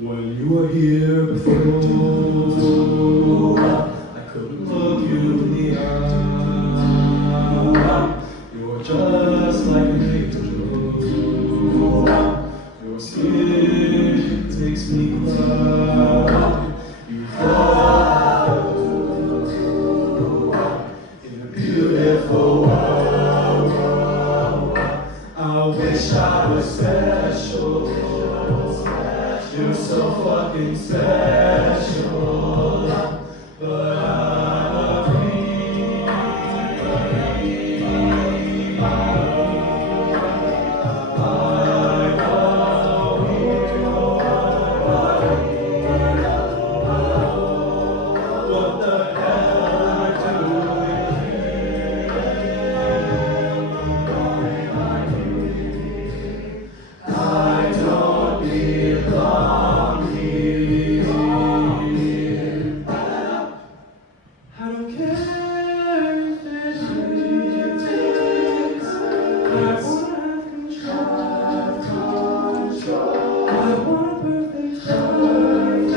When you were here before, I couldn't look you in the eye. You're just like an angel. Your skin takes me cry. You fly in a beautiful world. I wish I was special. You're so fucking special, but I'm a creep. I what the hell am I doing here? I don't belong here. I don't care if there's distance. I wanna have control. I want perfect eyes.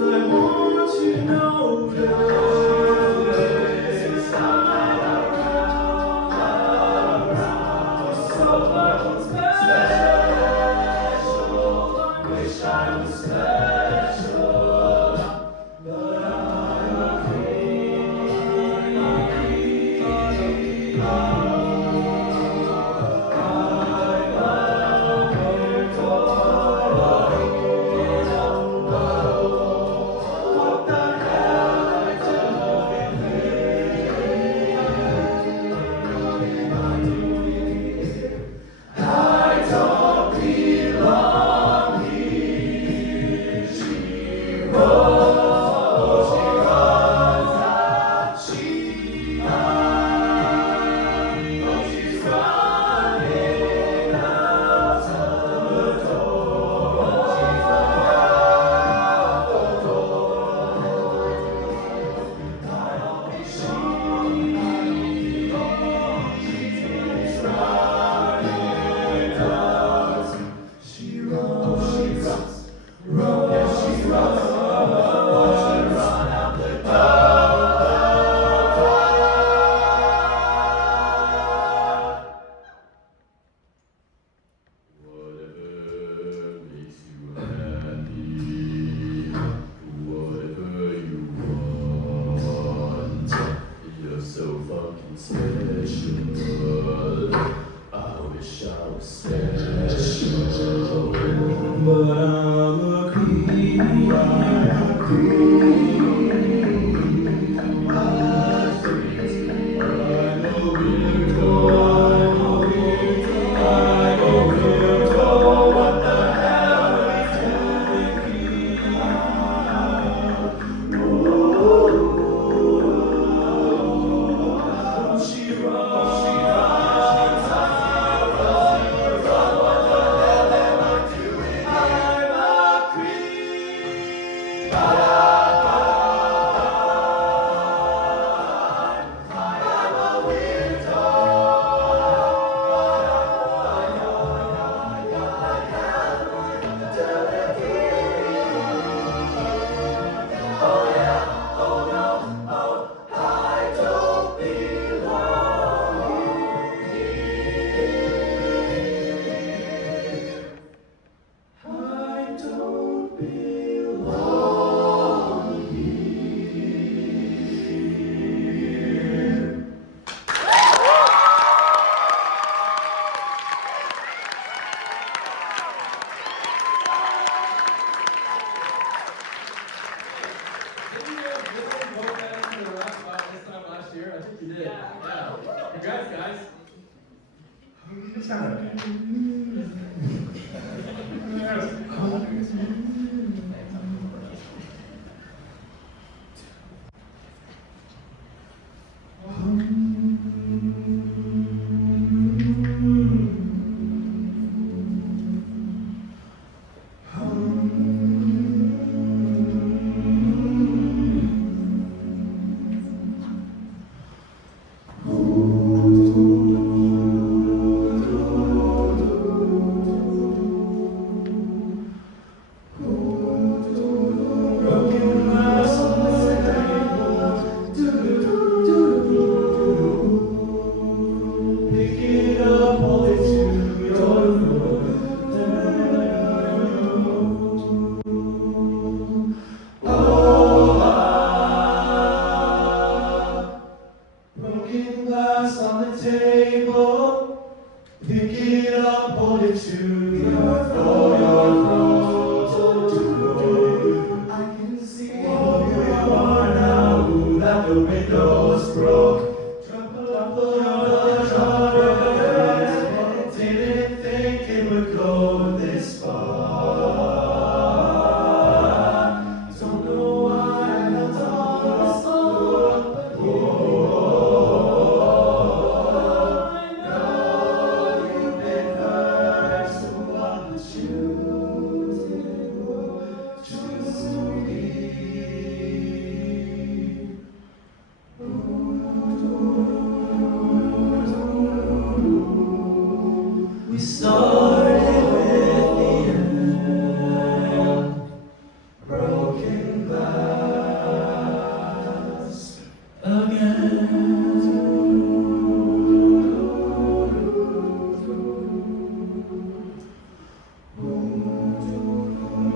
I want you to know this. I'm not around. So fucking special. Wish I was special, but I'm a creep. I love what the hell am I doing here? I don't belong here. She runs out. She's running out the door. She's out the door. She's running out. She runs, yeah, she runs, run out the door. Whatever makes you happy, whatever you want, you're so fucking special. I wish I was special, but I'm a creep. What the hell am I doing here? She runs out. What the hell am I doing? I'm a creep. I'm a weirdo. Oh yeah, oh no, oh, I don't belong here. I don't belong here. Didn't you vote that into the rap about this time last year? I think you did. Yeah. Congrats, guys. It's not okay. Ooh. Broken glass on the table. Pick it up, hold it to your throat. I can see who you are now. Ooh, that the windows broke. Trouble your trouble. Didn't think it would go this far. Don't know why I held on so long, but I know you've been hurt, so what would you do? Choose to leave. We started with the end, broken glass again.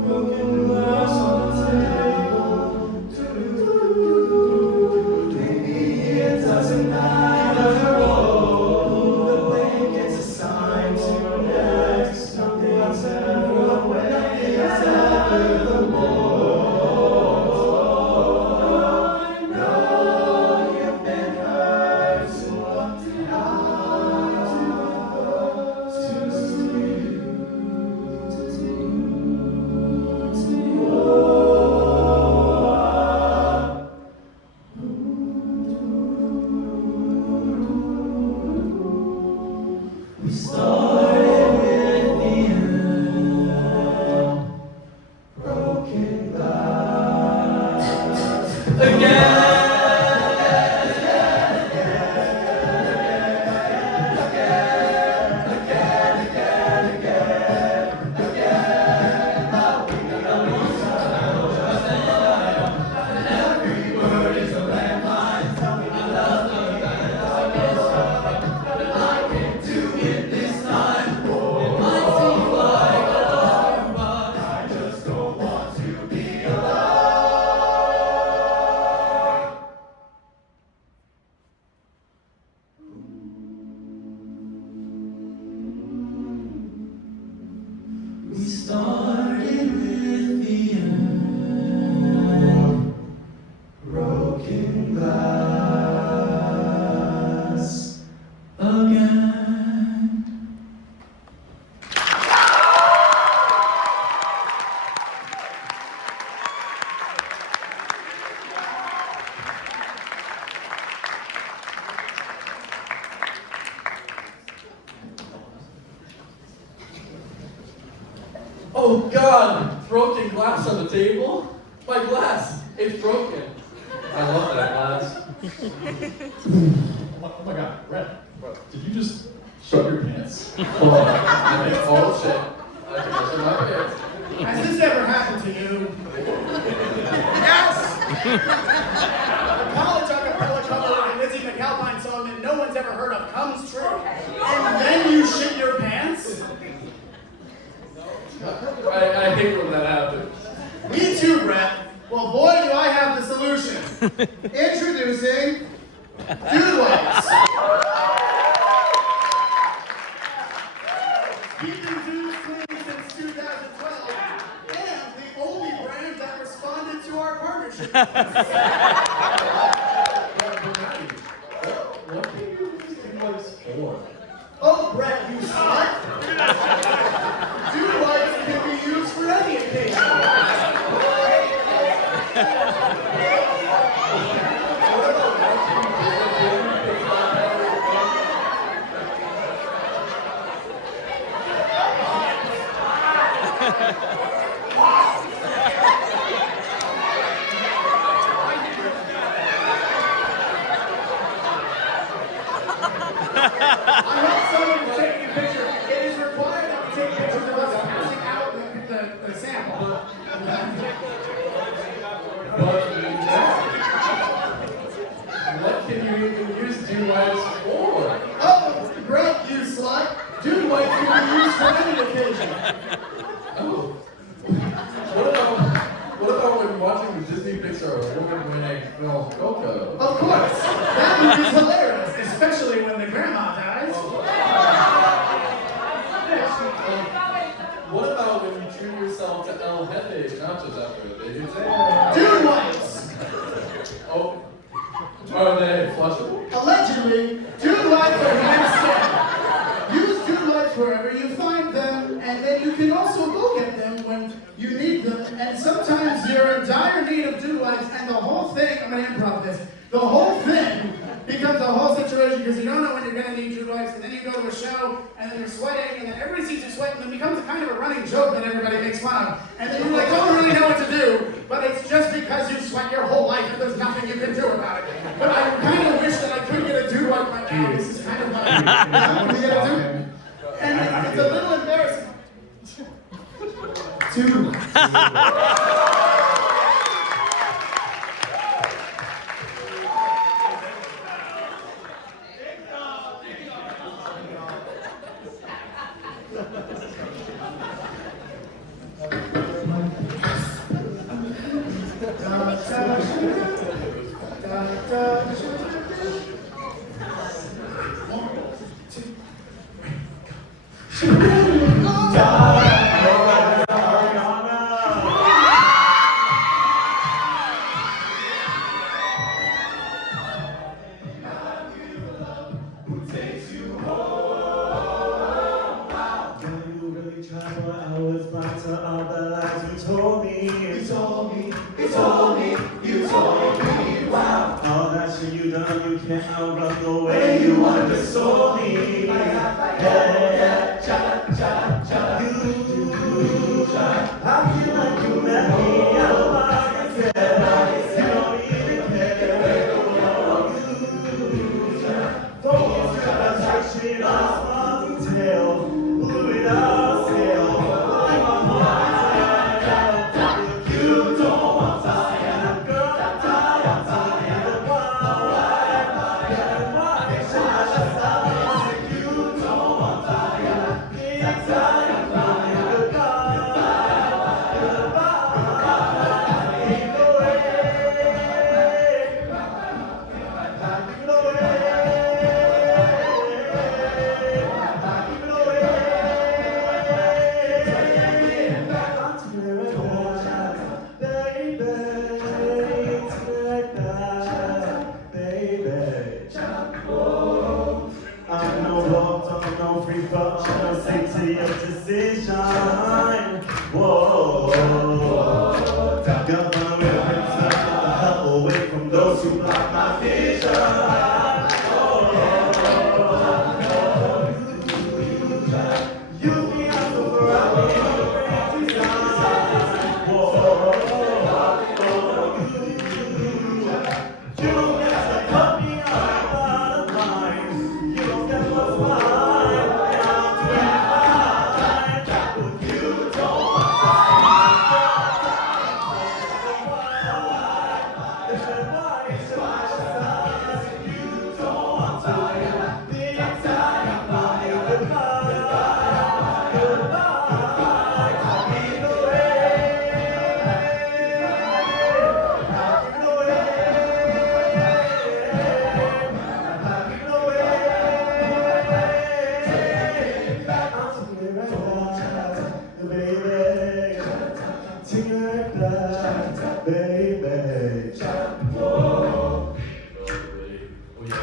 Broken glass on the table. Maybe it doesn't matter. Oh, the blanket's assigned to next. Nothing's ever away. Nothing's ever the more. I know you've been hurt, so what did I do? Choose to you. We started with the end, broken glass again. Every word is a landmine. Tell me you love me, I can do it this time. It might seem like a lot, but I just don't want to be alone. We started with the end, broken glass again. Oh God, broken glass on the table? My glass, it's broken. I love that glass. Oh my God, Brett, did you just shut your pants? Oh shit. I think that's in my pants. Has this ever happened to you? Yes! The college acapella cover of a Lizzie McAlpine song that no one's ever heard of comes true. And then you shit your pants? I hate when that happens. Me too, Brett. Well, boy, do I have the solution. Introducing Dude Wipes. Keeping dudes clean since 2012, and the only brand that responded to our partnership. What can you use Dude Wipes for? Oh, Brett, you slut! Dude Wipes can be used for any occasion. I hope someone will take a picture. It is required that we take pictures of us passing out the sample. What can you even use Dude Wipes for? Oh, Brett, you slut! Dude Wipes can be used for any occasion. Oh. What about when watching the Disney Pixar woman winning film Coco? Of course, that movie's hilarious. Actually, dude lights are handstand. Use dude lights wherever you find them, and then you can also go get them when you need them. And sometimes you're in dire need of dude lights, and the whole thing, I'm gonna improv this, the whole thing becomes a whole situation because you don't know when you're gonna need dude lights, and then you go to a show, and then you're sweating, and then everybody sees you sweating, and it becomes a kind of a running joke that everybody makes fun of. And then you like don't really know what to do, but it's just because you sweat your whole life and there's nothing you can do about it. But I kind of wish that I could get a dude light right now. This is kind of like, what are you gonna do? And it's a little embarrassing. Two.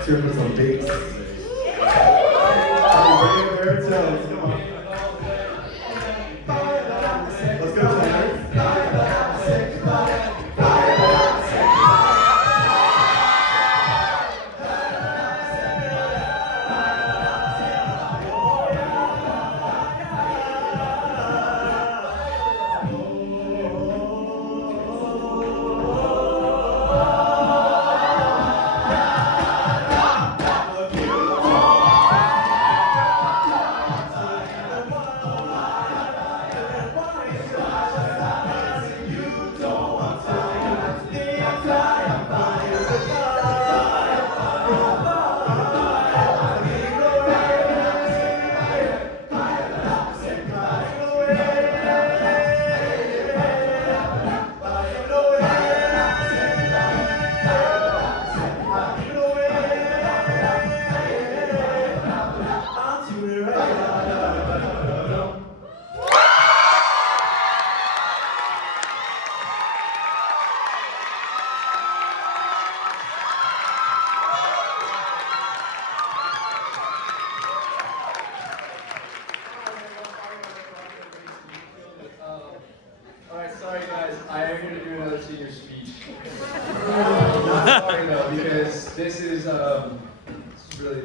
Here for some bass. Bring it baritone. Come on. Let's go, Tanner.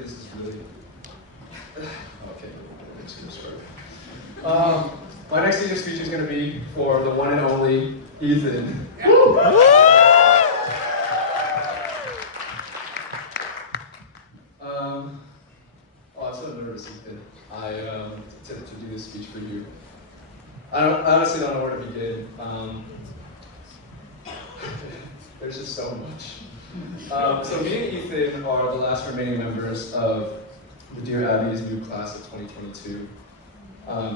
this is really. Okay, I'm just gonna start. My next senior speech is gonna be for the one and only Ethan. Oh, I'm so nervous, Ethan. To do this speech for you. I honestly don't know where to begin. There's just so much. So me and Ethan are the last remaining members of the Dear Abbeys new class of 2022.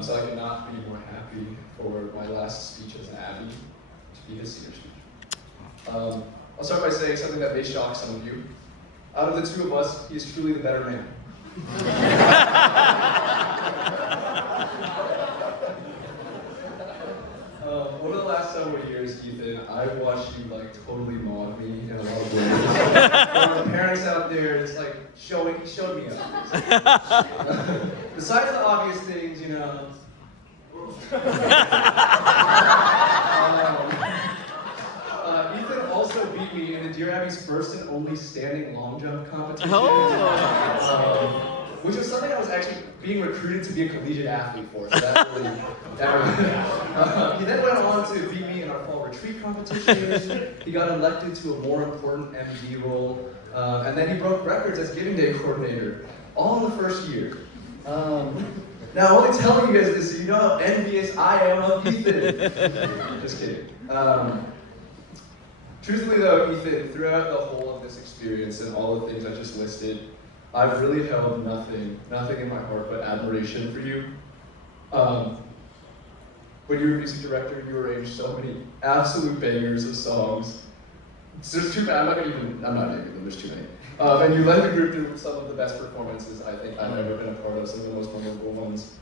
So I could not be more happy for my last speech as an Abbey to be his senior speech. I'll start by saying something that may shock some of you. Out of the two of us, he is truly the better man. Over the last several years, Ethan, I've watched you like totally maud me in a lot of ways. The parents out there, it's like showed me up. Besides the obvious things, you know. Ethan also beat me in the Dear Abbeys' first and only standing long jump competition. Which was something I was actually being recruited to be a collegiate athlete for, so that really. He then went on to beat me in our fall retreat competition. He got elected to a more important MD role, and then he broke records as Giving Day coordinator, all in the first year. Now, I'm only telling you guys this so you know how envious I am of Ethan. Just kidding. Truthfully though, Ethan, throughout the whole of this experience and all the things I just listed, I've really held nothing in my heart but admiration for you. When you were music director, you arranged so many absolute bangers of songs. There's too bad, I'm not naming them, there's too many. And you led the group to some of the best performances I think I've ever been a part of, some of the most memorable ones.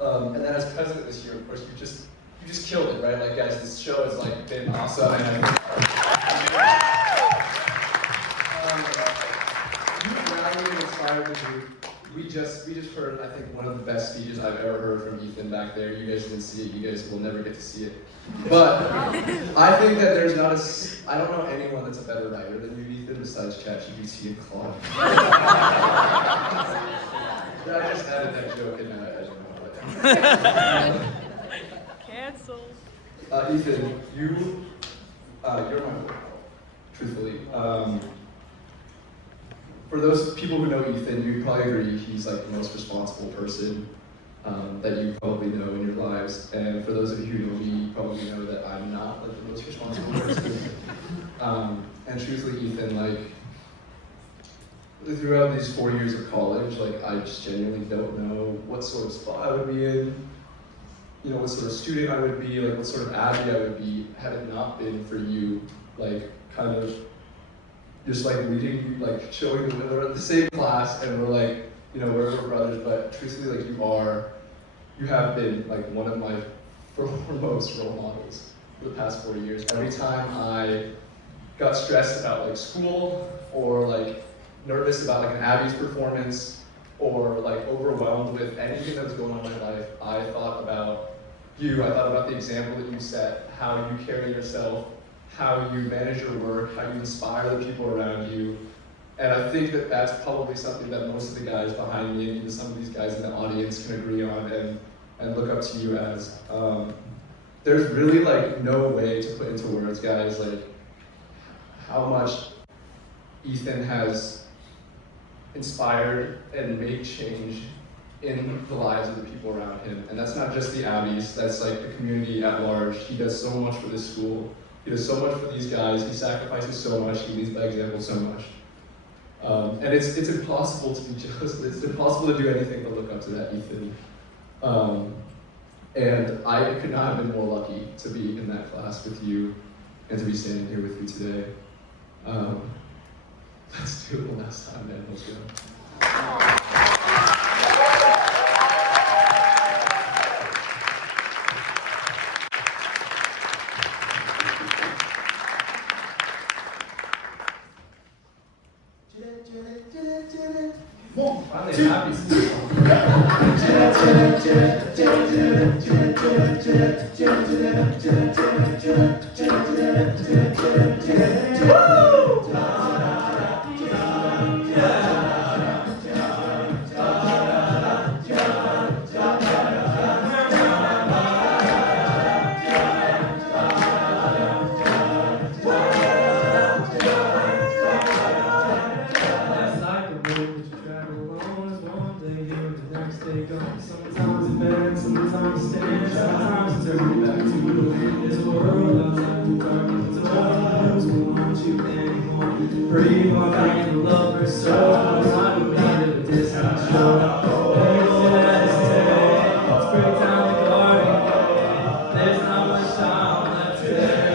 And then as president this year, of course, you just killed it, right? Like guys, this show has like been awesome. And you rallied and inspired the group. We just heard, I think, one of the best speeches I've ever heard from Ethan back there. You guys didn't see it. You guys will never get to see it. But I think that there's not I don't know anyone that's a better writer than you, Ethan, besides ChatGPT and Claude. I just added that joke in. I don't know. Cancelled. Ethan, you're my boy, truthfully. For those people who know Ethan, you'd probably agree he's like the most responsible person that you probably know in your lives. And for those of you who know me, you probably know that I'm not like the most responsible person. And truthfully, Ethan, like throughout these 4 years of college, like I just genuinely don't know what sort of spot I would be in, you know, what sort of student I would be, like what sort of Abbey I would be had it not been for you, like kind of just like leading, like showing that we're in the same class and we're like, you know, we're brothers, but truthfully, like you have been like one of my foremost role models for the past 4 years. Every time I got stressed about like school or like nervous about like an Abbey's performance or like overwhelmed with anything that was going on in my life, I thought about you. I thought about the example that you set, how you carry yourself, how you manage your work, how you inspire the people around you. And I think that that's probably something that most of the guys behind me and even some of these guys in the audience can agree on and look up to you as. There's really like no way to put into words, guys, like how much Ethan has inspired and made change in the lives of the people around him. And that's not just the Abbeys, that's like the community at large. He does so much for this school. He does so much for these guys. He sacrifices so much. He leads by example so much. And it's impossible to be jealous. It's impossible to do anything but look up to that, Ethan. And I could not have been more lucky to be in that class with you and to be standing here with you today. Let's do it one last time, man. Let's go. One, Finally, two, happy. wake up. Sometimes in bed, sometimes stand, sometimes turn back to the wind. There's a world outside the darkness, so nobody will want you anymore. Breathe on back and love her so. I don't need a distant shore. People hesitate, let's break down the garden. There's not much time left today.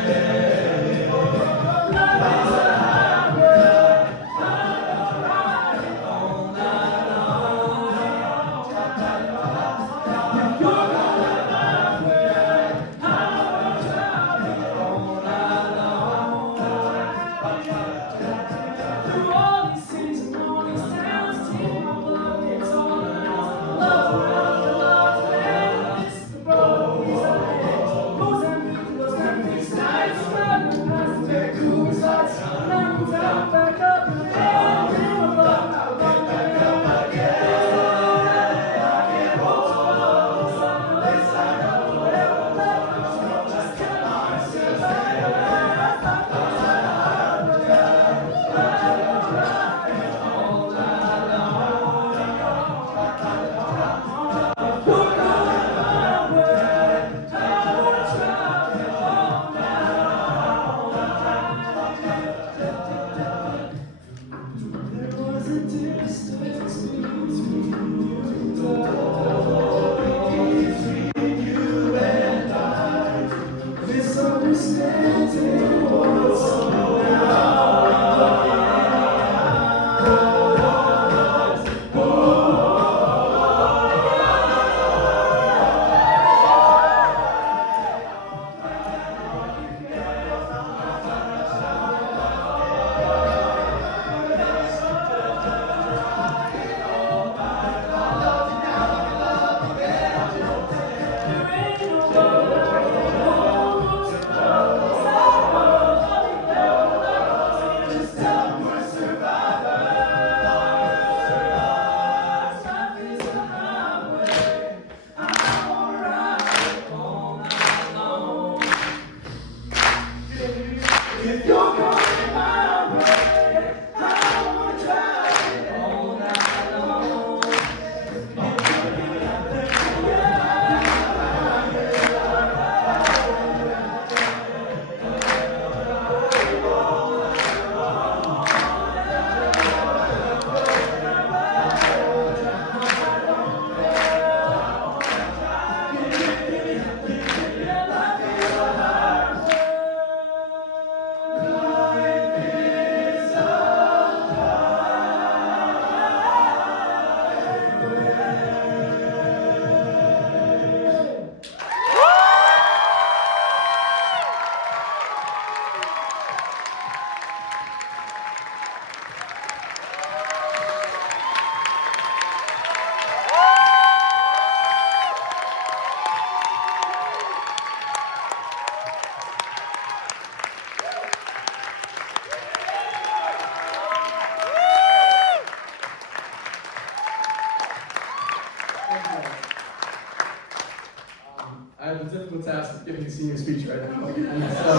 I have the difficult task of giving a senior speech right now. And so,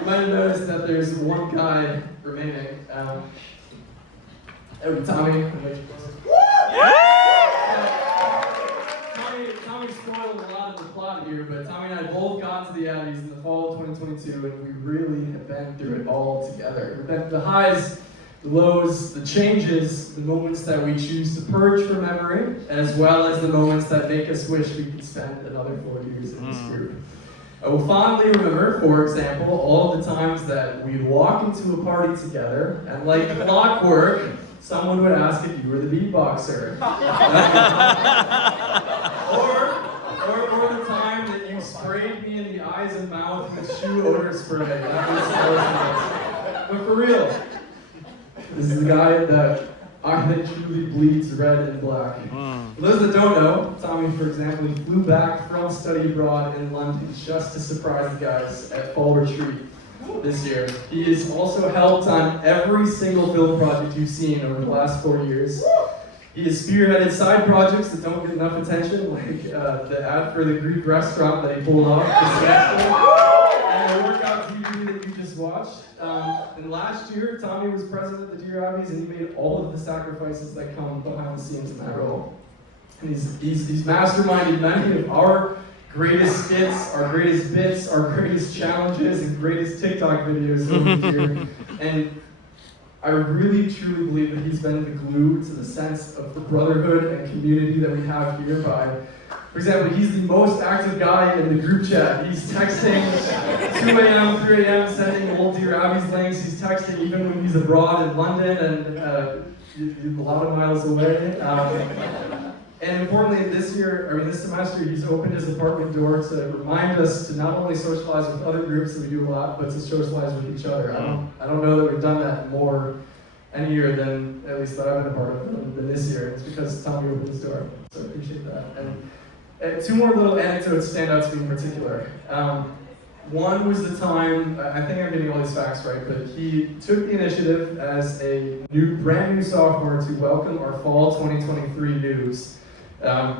you might have noticed that there's one guy remaining. Tommy. Tommy spoiled a lot of the plot here, but Tommy and I both got to the Abbeys in the fall of 2022, and we really have been through it all together. We've been through the highs, the lows, the changes, the moments that we choose to purge from memory, as well as the moments that make us wish we could spend another 4 years in this group. I will fondly remember, for example, all of the times that we'd walk into a party together, and like clockwork, someone would ask if you were the beatboxer. or the time that you sprayed me in the eyes and mouth with shoe odor spray. That was so nice. But for real, this is the guy that truly bleeds red and black. For those that don't know, Tommy, for example, he flew back from study abroad in London just to surprise the guys at Fall Retreat this year. He has also helped on every single film project you've seen over the last 4 years. He has spearheaded side projects that don't get enough attention, like the ad for the Greek restaurant that he pulled off, and the workout TV that you just watched. And last year, Tommy was president of the Dear Abbeys, and he made all of the sacrifices that come behind the scenes in that role. And he's masterminded many of our greatest skits, our greatest bits, our greatest challenges, and greatest TikTok videos over the year. And I really, truly believe that he's been the glue to the sense of the brotherhood and community that we have here by, for example, he's the most active guy in the group chat. He's texting 2 a.m., 3 a.m., sending old Dear Abbeys links. He's texting even when he's abroad in London and a lot of miles away. And importantly, this semester, he's opened his apartment door to remind us to not only socialize with other groups that we do a lot, but to socialize with each other. I don't know that we've done that more any year than, at least that I've been a part of, than this year. It's because Tommy opened his door, so I appreciate that. And 2 more little anecdotes stand out to me in particular. One was the time, I think I'm getting all these facts right, but he took the initiative as a brand new sophomore to welcome our fall 2023 news.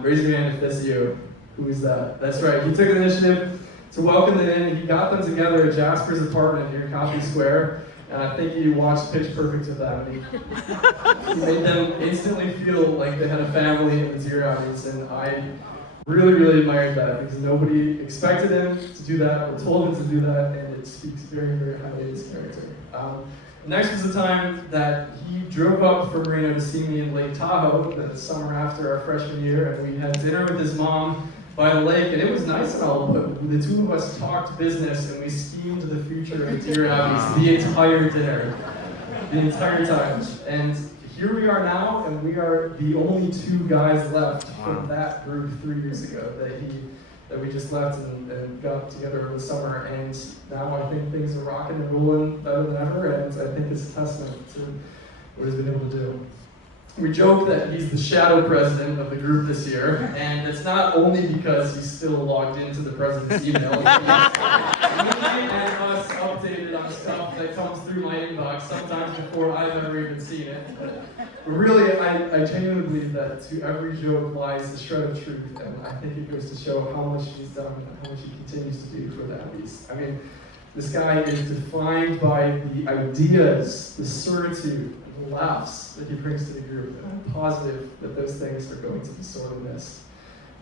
Raise your hand if that's you. Who is that? That's right. He took the initiative to welcome them in. He got them together at Jasper's apartment near Coffee Square. And I think he watched Pitch Perfect with them. He made them instantly feel like they had a family in the Dear Abbeys. And I really, really admired that because nobody expected him to do that or told him to do that. And it speaks very, very highly of his character. Next was the time that he drove up from Reno to see me in Lake Tahoe the summer after our freshman year, and we had dinner with his mom by the lake, and it was nice and all, but the 2 of us talked business and we schemed the future of Dear Abbeys the entire dinner, the entire time. And here we are now, and we are the only 2 guys left from that group 3 years ago that we just left and got together over the summer, and now I think things are rocking and rolling better than ever, and I think it's a testament to what he's been able to do. We joke that he's the shadow president of the group this year, and it's not only because he's still logged into the president's email. He and us updated on stuff that comes through my inbox, sometimes before I've ever even seen it. But really, I genuinely believe that to every joke lies a shred of truth, and I think it goes to show how much he's done and how much he continues to do for the Abbeys. I mean, this guy is defined by the ideas, the certitude, and the laughs that he brings to the group, and I'm positive that those things are going to be sorely missed.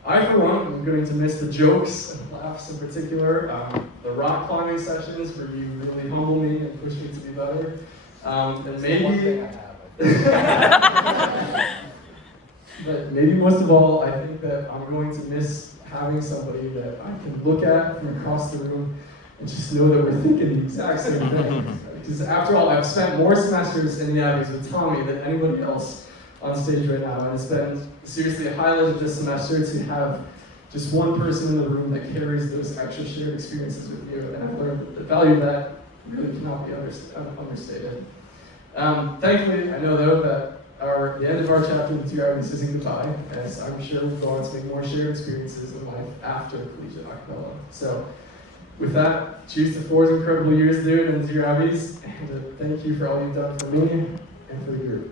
I, for one, am going to miss the jokes and laughs in particular, the rock climbing sessions where you really humble me and push me to be better, and maybe... But maybe most of all, I think that I'm going to miss having somebody that I can look at from across the room and just know that we're thinking the exact same thing. Because after all, I've spent more semesters in the Abbeys with Tommy than anybody else on stage right now, and it's been seriously a highlight of this semester to have just one person in the room that carries those extra shared experiences with you, and I've learned that the value of that really cannot be understated. Thankfully, I know though that the end of our chapter with Dear Abbeys isn't goodbye, as I'm sure we'll go on to make more shared experiences in life after collegiate acapella. So, with that, cheers to 4 incredible years, dude, and Dear Abbeys, and thank you for all you've done for me and for the group.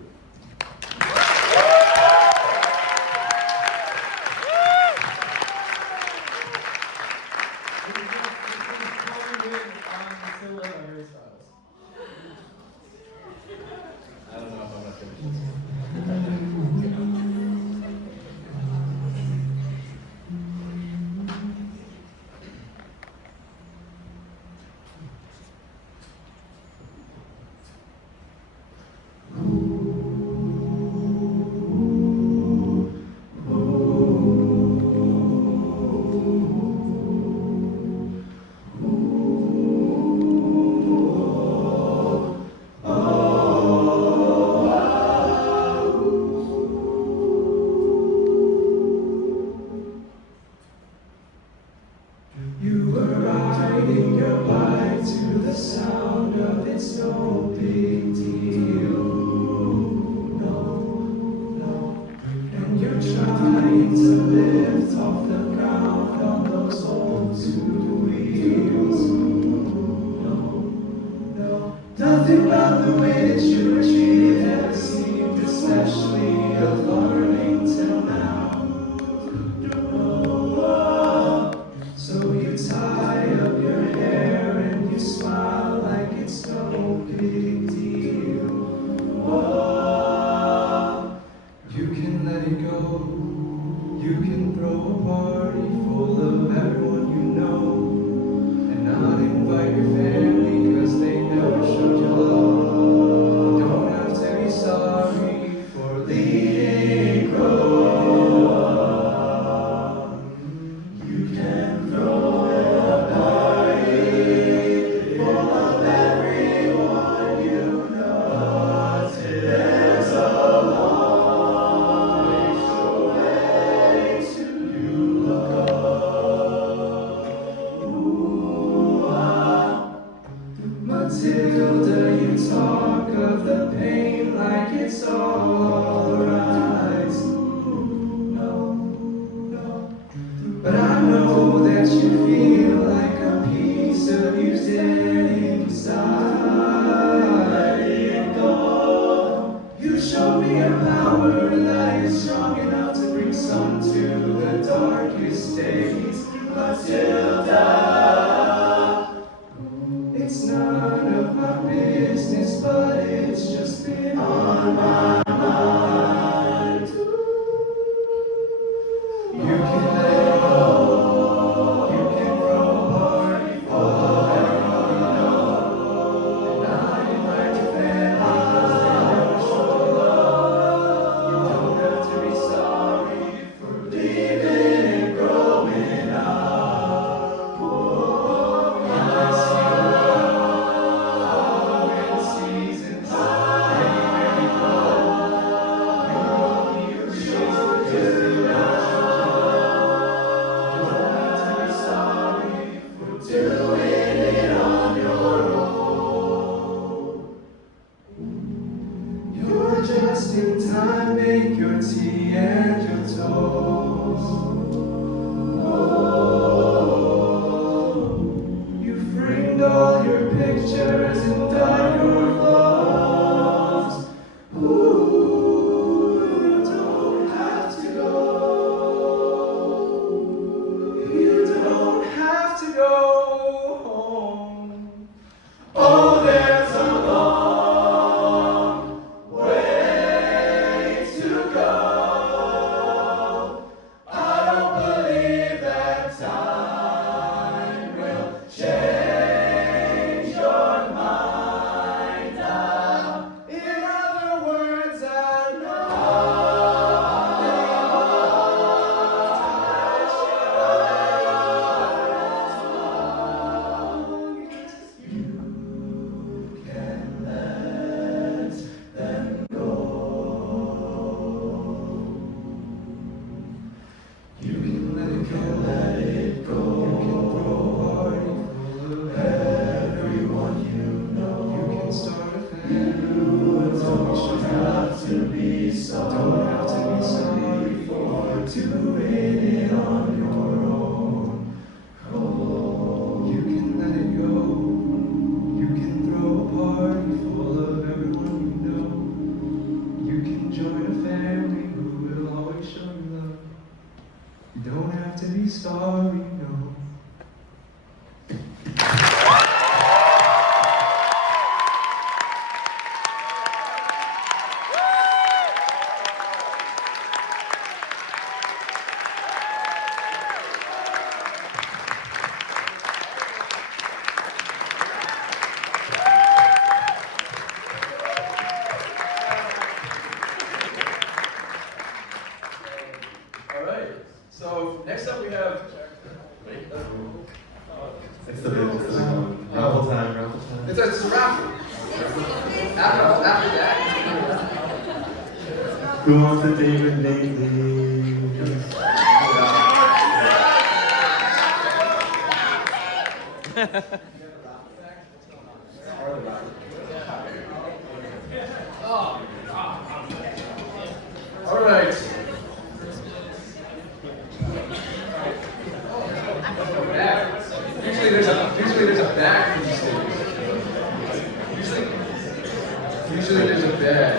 You were riding your bike to the sound of It's No Big Deal. No. And you're trying to lift off the ground on those old 2 wheels. No. Nothing about the way that you were treated ever seemed especially alarming till now. So you tie up your hair and you smile like it's no big deal. Oh, you can let it go. You can throw a party full of everyone you know and not invite your family because they never showed you love. You don't have to be sorry for leaving growing up. You can throw a party full of everyone you know. There's a long way to you Matilda, you talk of the pain like it's alright. No, no. But I know that you feel like a piece of you's dead inside. Let it go. You show me a power that is strong enough to bring sun to the darkest days. Matilda. It's none of my business, but it's just been on my mind. You can let it go. You can throw a party full of everyone you know. And I invite your family because they never show love. You don't have to be sorry for leaving and growing up. Oh, I see just in time, make your tea and your toast. Oh, you framed all your pictures and dyed your clothes. Ooh, you don't have to go. You don't have to go home. Oh, there's a long way to go. I don't believe that time will change your mind now. In other words, I know that you can let them You can let it go, let it go. You can throw a party full of everyone you know. You can start a family. You don't have to be sorry. Don't have to be sorry for doing it on your own. Oh, you can let it go. You can throw a party full of everyone you know. You can join a family who will always show you love. You don't have to be sorry, no. All right. So next up we have. It's the big raffle time. It's a raffle. After that. Who wants a David lately? All right. Usually there's a bag for these things. Usually there's a bag.